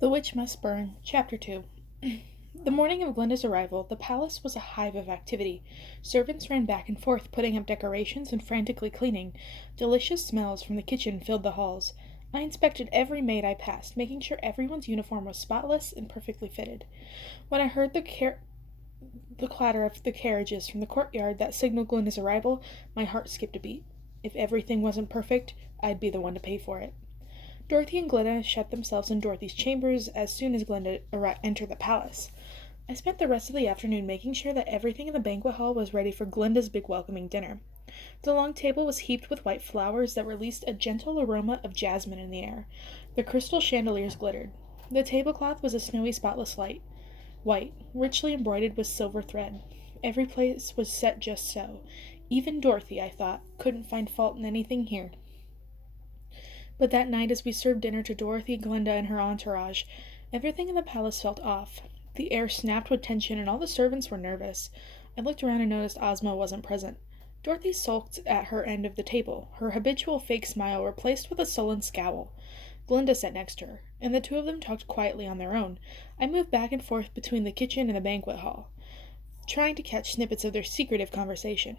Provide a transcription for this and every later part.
The Witch Must Burn, Chapter 2. The morning of Glinda's arrival, the palace was a hive of activity. Servants ran back and forth, putting up decorations and frantically cleaning. Delicious smells from the kitchen filled the halls. I inspected every maid I passed, making sure everyone's uniform was spotless and perfectly fitted. When I heard the clatter of the carriages from the courtyard that signaled Glinda's arrival, my heart skipped a beat. If everything wasn't perfect, I'd be the one to pay for it. Dorothy and Glinda shut themselves in Dorothy's chambers as soon as Glinda entered the palace. I spent the rest of the afternoon making sure that everything in the banquet hall was ready for Glinda's big welcoming dinner. The long table was heaped with white flowers that released a gentle aroma of jasmine in the air. The crystal chandeliers glittered. The tablecloth was a snowy spotless white, richly embroidered with silver thread. Every place was set just so. Even Dorothy, I thought, couldn't find fault in anything here. But that night, as we served dinner to Dorothy, Glinda, and her entourage, everything in the palace felt off. The air snapped with tension, and all the servants were nervous. I looked around and noticed Ozma wasn't present. Dorothy sulked at her end of the table, her habitual fake smile replaced with a sullen scowl. Glinda sat next to her, and the two of them talked quietly on their own. I moved back and forth between the kitchen and the banquet hall, trying to catch snippets of their secretive conversation.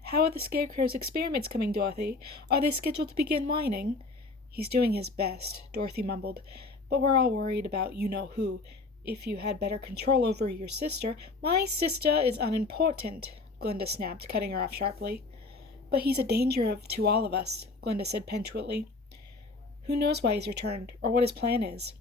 "How are the Scarecrow's experiments coming, Dorothy? Are they scheduled to begin mining?" "He's doing his best," Dorothy mumbled, "but we're all worried about you-know-who. If you had better control over your sister—" "My sister is unimportant," Glinda snapped, cutting her off sharply. "But he's a danger to all of us," Glinda said petulantly. "Who knows why he's returned, or what his plan is?"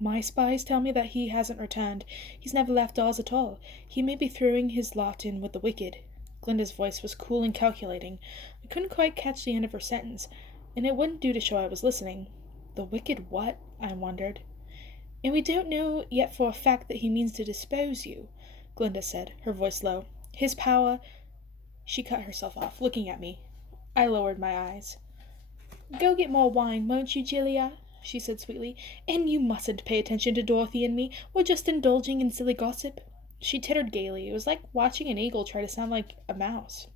"My spies tell me that he hasn't returned. He's never left Oz at all. He may be throwing his lot in with the wicked." Glinda's voice was cool and calculating. I couldn't quite catch the end of her sentence, and it wouldn't do to show I was listening. The wicked what? I wondered. "And we don't know yet for a fact that he means to dispose you," Glinda said, her voice low. "His power—" She cut herself off, looking at me. I lowered my eyes. "Go get more wine, won't you, Jellia?" she said sweetly. "And you mustn't pay attention to Dorothy and me. We're just indulging in silly gossip." She tittered gaily. It was like watching an eagle try to sound like a mouse.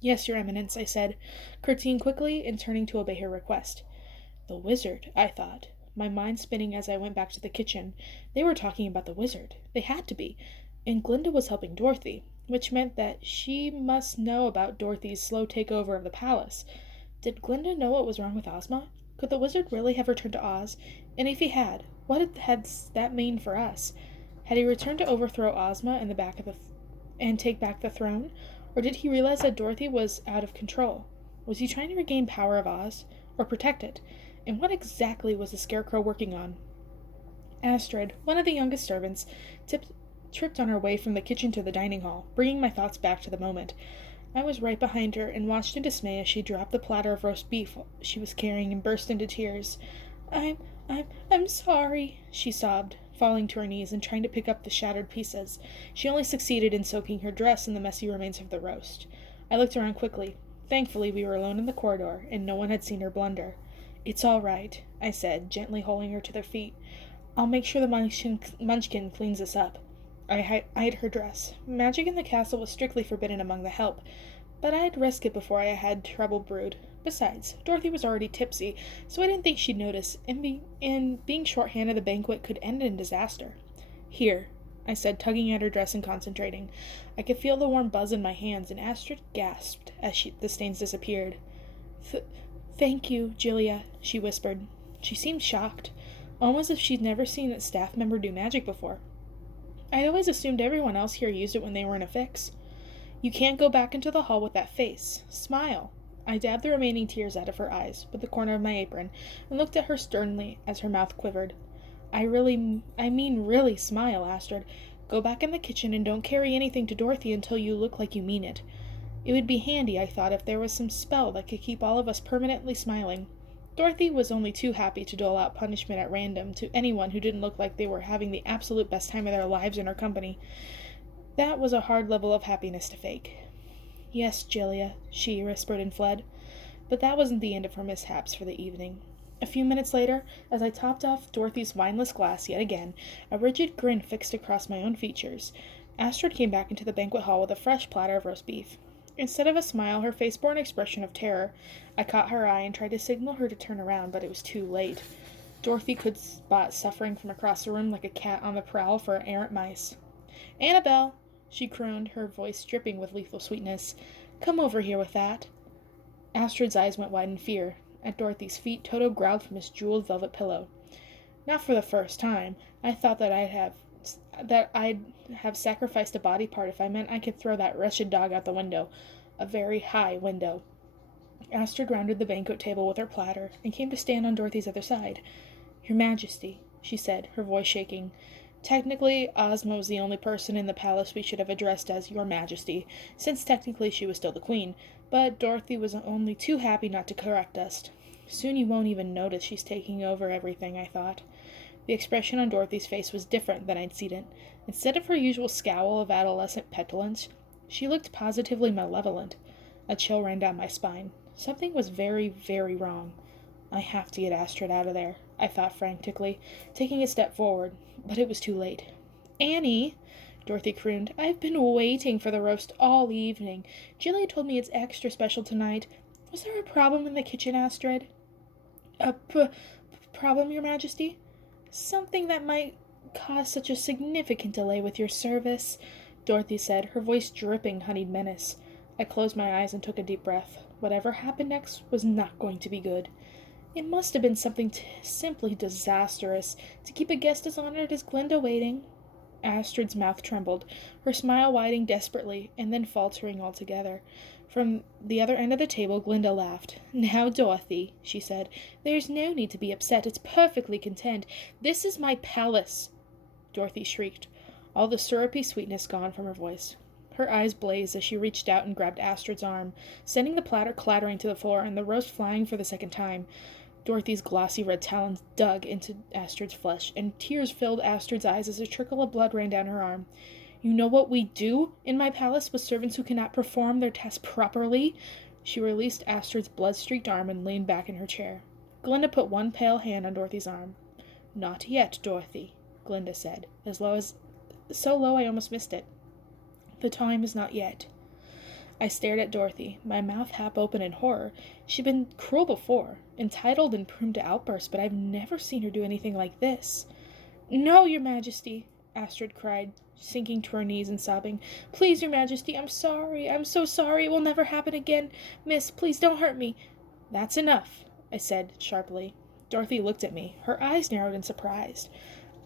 "Yes, Your Eminence," I said, curtsying quickly and turning to obey her request. The wizard, I thought, my mind spinning as I went back to the kitchen. They were talking about the wizard. They had to be. And Glinda was helping Dorothy, which meant that she must know about Dorothy's slow takeover of the palace. Did Glinda know what was wrong with Ozma? Could the wizard really have returned to Oz? And if he had, what had that mean for us? Had he returned to overthrow Ozma and take back the throne? Or did he realize that Dorothy was out of control? Was he trying to regain power of Oz? Or protect it? And what exactly was the Scarecrow working on? Astrid, one of the youngest servants, tripped on her way from the kitchen to the dining hall, bringing my thoughts back to the moment. I was right behind her and watched in dismay as she dropped the platter of roast beef she was carrying and burst into tears. I'm sorry," she sobbed, falling to her knees and trying to pick up the shattered pieces. She only succeeded in soaking her dress in the messy remains of the roast. I looked around quickly. Thankfully, we were alone in the corridor, and no one had seen her blunder. "It's all right," I said, gently holding her to their feet. "I'll make sure the Munchkin cleans this up." I eyed her dress. Magic in the castle was strictly forbidden among the help, but I'd risk it before I had trouble brewed. Besides, Dorothy was already tipsy, so I didn't think she'd notice, and being shorthanded at the banquet could end in disaster. "Here," I said, tugging at her dress and concentrating. I could feel the warm buzz in my hands, and Astrid gasped as the stains disappeared. Thank you, Jellia," she whispered. She seemed shocked, almost as if she'd never seen a staff member do magic before. I'd always assumed everyone else here used it when they were in a fix. "You can't go back into the hall with that face. Smile." I dabbed the remaining tears out of her eyes with the corner of my apron and looked at her sternly as her mouth quivered. I mean really smile, Astrid. Go back in the kitchen and don't carry anything to Dorothy until you look like you mean it. It would be handy, I thought, if there was some spell that could keep all of us permanently smiling. Dorothy was only too happy to dole out punishment at random to anyone who didn't look like they were having the absolute best time of their lives in her company. That was a hard level of happiness to fake. "Yes, Jellia," she whispered and fled. But that wasn't the end of her mishaps for the evening. A few minutes later, as I topped off Dorothy's wineless glass yet again, a rigid grin fixed across my own features. Astrid came back into the banquet hall with a fresh platter of roast beef. Instead of a smile, her face bore an expression of terror. I caught her eye and tried to signal her to turn around, but it was too late. Dorothy could spot suffering from across the room like a cat on the prowl for errant mice. "Annabelle," she crooned, her voice dripping with lethal sweetness, "come over here with that." Astrid's eyes went wide in fear. At Dorothy's feet, Toto growled from his jeweled velvet pillow. Not for the first time. I thought that I'd have sacrificed a body part if I meant I could throw that wretched dog out the window. A very high window. Astrid rounded the banquet table with her platter, and came to stand on Dorothy's other side. "Your Majesty," she said, her voice shaking. Technically, Ozma was the only person in the palace we should have addressed as Your Majesty, since technically she was still the Queen, but Dorothy was only too happy not to correct us. Soon you won't even notice she's taking over everything, I thought. The expression on Dorothy's face was different than I'd seen it. Instead of her usual scowl of adolescent petulance, she looked positively malevolent. A chill ran down my spine. Something was very, very wrong. I have to get Astrid out of there, I thought frantically, taking a step forward, but it was too late. "Annie," Dorothy crooned, "I've been waiting for the roast all evening. Jillia told me it's extra special tonight. Was there a problem in the kitchen, Astrid?" "A problem, Your Majesty?" "Something that might cause such a significant delay with your service," Dorothy said, her voice dripping honeyed menace. I closed my eyes and took a deep breath. Whatever happened next was not going to be good. It must have been something simply disastrous to keep a guest as honored as Glinda waiting. Astrid's mouth trembled, her smile widening desperately, and then faltering altogether. From the other end of the table, Glinda laughed. "Now, Dorothy," she said, "there's no need to be upset. It's perfectly content. This is my palace." Dorothy shrieked, all the syrupy sweetness gone from her voice. Her eyes blazed as she reached out and grabbed Astrid's arm, sending the platter clattering to the floor and the roast flying for the second time. Dorothy's glossy red talons dug into Astrid's flesh, and tears filled Astrid's eyes as a trickle of blood ran down her arm. "You know what we do in my palace with servants who cannot perform their tasks properly?" She released Astrid's blood-streaked arm and leaned back in her chair. Glinda put one pale hand on Dorothy's arm. "Not yet, Dorothy," Glinda said, so low I almost missed it. "The time is not yet." I stared at Dorothy, my mouth half open in horror. She'd been cruel before, entitled and prone to outbursts, but I've never seen her do anything like this. "No, Your Majesty," Astrid cried, sinking to her knees and sobbing. "Please, Your Majesty, I'm sorry. I'm so sorry. It will never happen again. Miss, please don't hurt me." "That's enough," I said sharply. Dorothy looked at me, her eyes narrowed in surprise.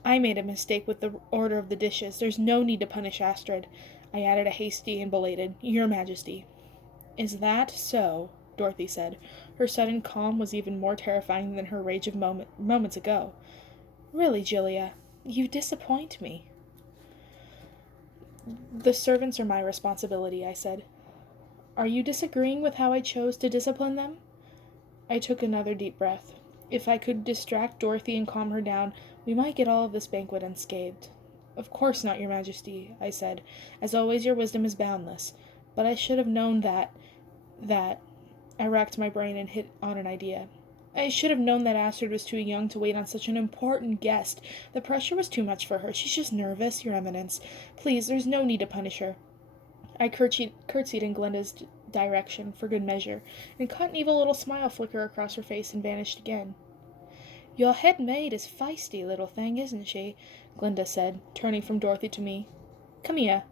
"I made a mistake with the order of the dishes. There's no need to punish Astrid." I added a hasty and belated, "Your Majesty." "Is that so?" Dorothy said. Her sudden calm was even more terrifying than her rage of moments ago. "Really, Jillia, you disappoint me." "The servants are my responsibility," I said. "Are you disagreeing with how I chose to discipline them?" I took another deep breath. If I could distract Dorothy and calm her down, we might get all of this banquet unscathed. "Of course not, Your Majesty," I said. "As always, your wisdom is boundless. But I should have known that... I racked my brain and hit on an idea. I should have known that Astrid was too young to wait on such an important guest. The pressure was too much for her. She's just nervous, Your Eminence. Please, there's no need to punish her." I curtsied in Glinda's direction, for good measure, and caught an evil little smile flicker across her face and vanished again. "Your head maid is feisty little thing, isn't she?" Glinda said, turning from Dorothy to me. "Come here."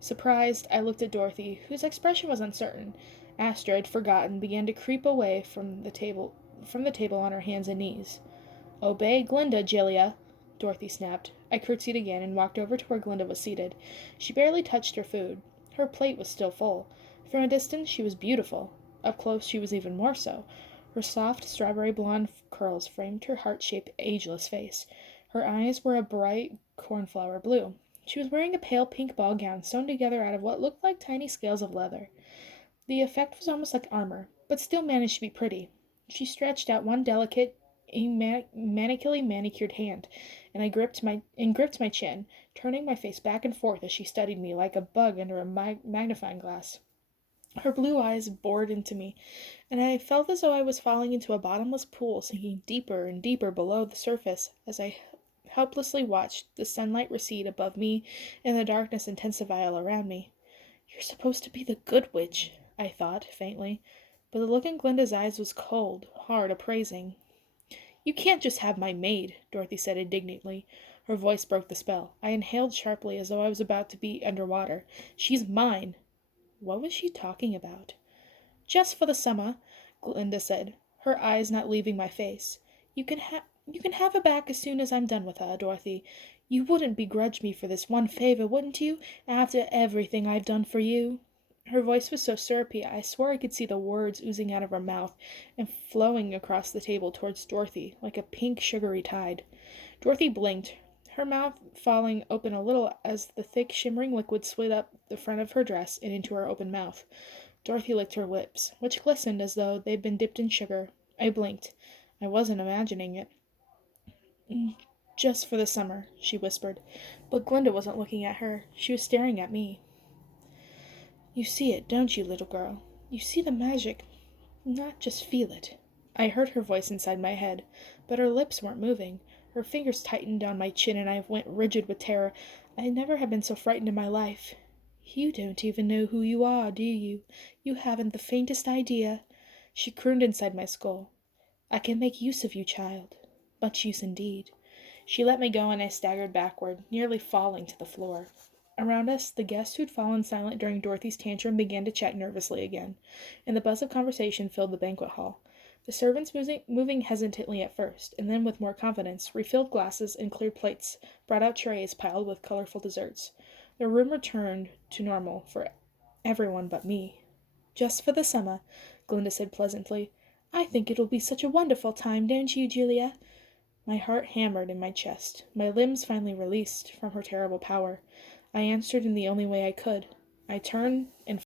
Surprised, I looked at Dorothy, whose expression was uncertain. Astrid, forgotten, began to creep away from the table on her hands and knees. "Obey Glinda, Jillia," Dorothy snapped. I curtsied again and walked over to where Glinda was seated. She barely touched her food. Her plate was still full. From a distance she was beautiful. Up close she was even more so. Her soft, strawberry blonde curls framed her heart-shaped, ageless face. Her eyes were a bright cornflower blue. She was wearing a pale pink ball gown sewn together out of what looked like tiny scales of leather. The effect was almost like armor, but still managed to be pretty. She stretched out one delicate, manically manicured hand, and gripped my chin, turning my face back and forth as she studied me like a bug under a magnifying glass. Her blue eyes bored into me, and I felt as though I was falling into a bottomless pool, sinking deeper and deeper below the surface as I helplessly watched the sunlight recede above me and the darkness intensify all around me. "You're supposed to be the good witch," I thought, faintly, but the look in Glinda's eyes was cold, hard, appraising. You can't just have my maid, Dorothy said indignantly. Her voice broke the spell. I inhaled sharply as though I was about to be under water. She's mine. What was she talking about? Just for the summer, Glinda said, her eyes not leaving my face. You can have her back as soon as I'm done with her, Dorothy. You wouldn't begrudge me for this one favor, wouldn't you, after everything I've done for you? Her voice was so syrupy I swore I could see the words oozing out of her mouth and flowing across the table towards Dorothy like a pink sugary tide. Dorothy blinked, her mouth falling open a little as the thick shimmering liquid slid up the front of her dress and into her open mouth. Dorothy licked her lips, which glistened as though they'd been dipped in sugar. I blinked. I wasn't imagining it. Just for the summer, she whispered. But Glinda wasn't looking at her. She was staring at me. You see it, don't you, little girl? You see the magic, not just feel it. I heard her voice inside my head, but her lips weren't moving. Her fingers tightened on my chin and I went rigid with terror. I never had been so frightened in my life. You don't even know who you are, do you? You haven't the faintest idea. She crooned inside my skull. I can make use of you, child. Much use indeed. She let me go and I staggered backward, nearly falling to the floor. Around us, the guests who'd fallen silent during Dorothy's tantrum began to chat nervously again, and the buzz of conversation filled the banquet hall. The servants, moving hesitantly at first, and then with more confidence, refilled glasses and cleared plates, brought out trays piled with colorful desserts. The room returned to normal for everyone but me. Just for the summer, Glinda said pleasantly. I think it'll be such a wonderful time, don't you, Julia? My heart hammered in my chest. My limbs finally released from her terrible power. I answered in the only way I could. I turned and